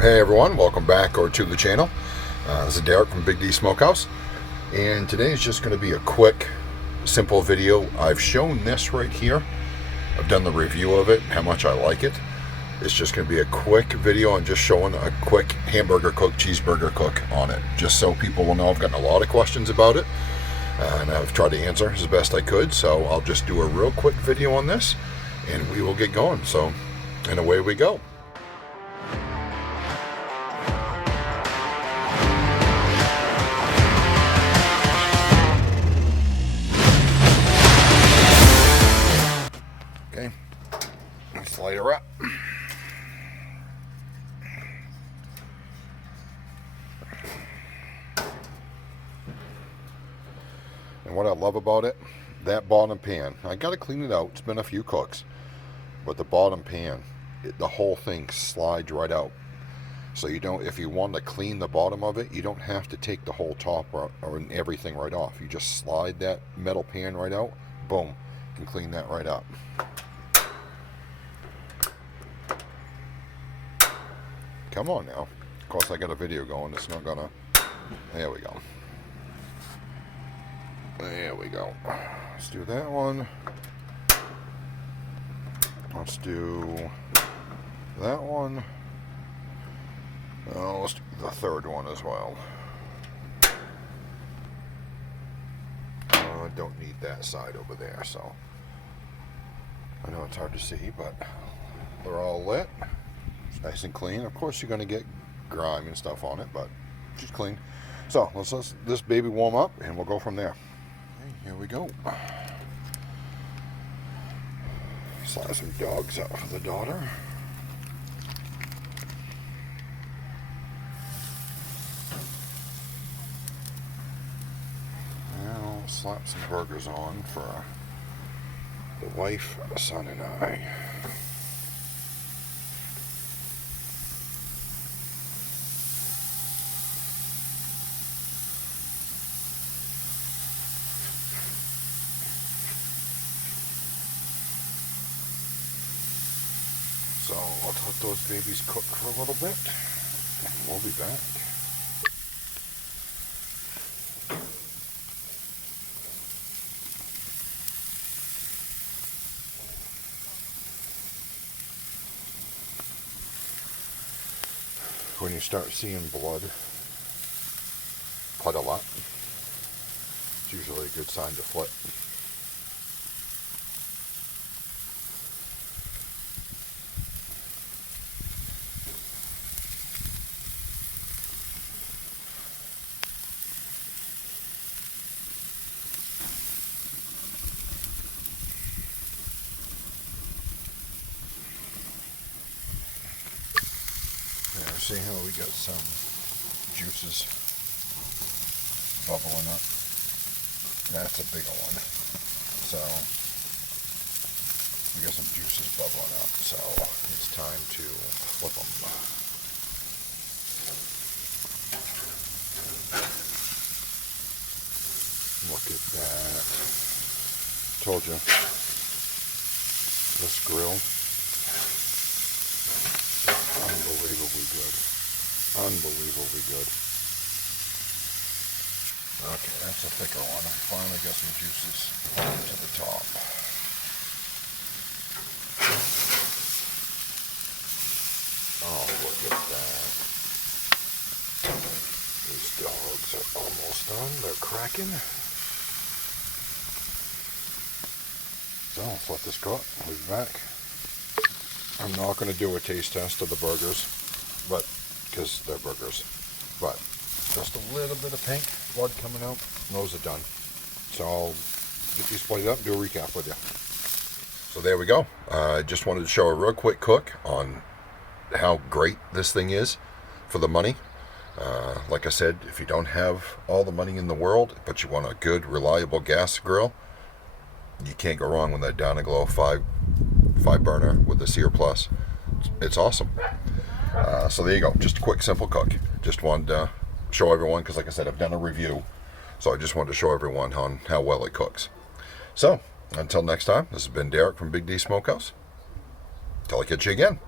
Hey everyone, welcome back or to the channel. This is Derek from Big D Smokehouse, and today is just going to be a quick, simple video. I've shown this right here. I've done the review of it, how much I like it. It's just going to be a quick video on just showing a quick hamburger cook, cheeseburger cook on it, just so people will know. I've gotten a lot of questions about it, and I've tried to answer as best I could. So I'll just do a real quick video on this, and we will get going. So, and away we go. Okay, let's light her up. And what I love about it, that bottom pan, I gotta clean it out. It's been a few cooks, but the bottom pan, the whole thing slides right out. So you don't, if you want to clean the bottom of it, you don't have to take the whole top or everything right off. You just slide that metal pan right out, boom, you can clean that right up. Come on now. Of course, I got a video going. It's not gonna. There we go. There we go. Let's do that one. Let's do that one. Oh, let's do the third one as well. I don't need that side over there, so I know it's hard to see, but they're all lit. It's nice and clean. Of course, you're going to get grime and stuff on it, but just clean. So let's let this baby warm up, and we'll go from there. Okay, here we go. Slice some dogs out for the daughter. Now slap some burgers on for the wife, son, and I. So let's let those babies cook for a little bit, and we'll be back. When you start seeing blood puddle up, it's usually a good sign to flip. There, see how we got some juices bubbling up. That's a bigger one. So we got some juices bubbling up. So it's time to flip them. Look at that. Told you. This grill. Unbelievably good. Unbelievably good. Okay, that's a thicker one. I finally got some juices to the top. Oh, look at that. These dogs are almost done. They're cracking. So, let's let this cook. We'll be back. I'm not going to do a taste test of the burgers, but because they're burgers, but just a little bit of pink blood coming out. Those are done. So I'll get these plated up and do a recap with you. So there we go. I just wanted to show a real quick cook on how great this thing is for the money. Like I said, if you don't have all the money in the world, but you want a good, reliable gas grill, you can't go wrong with that Dyna-Glo 5 burner with the Searplus. It's awesome. So there you go. Just a quick, simple cook. Just wanted to show everyone, because like I said, I've done a review. So I just wanted to show everyone on how well it cooks. So until next time, this has been Derek from Big D Smokehouse. Till I catch you again.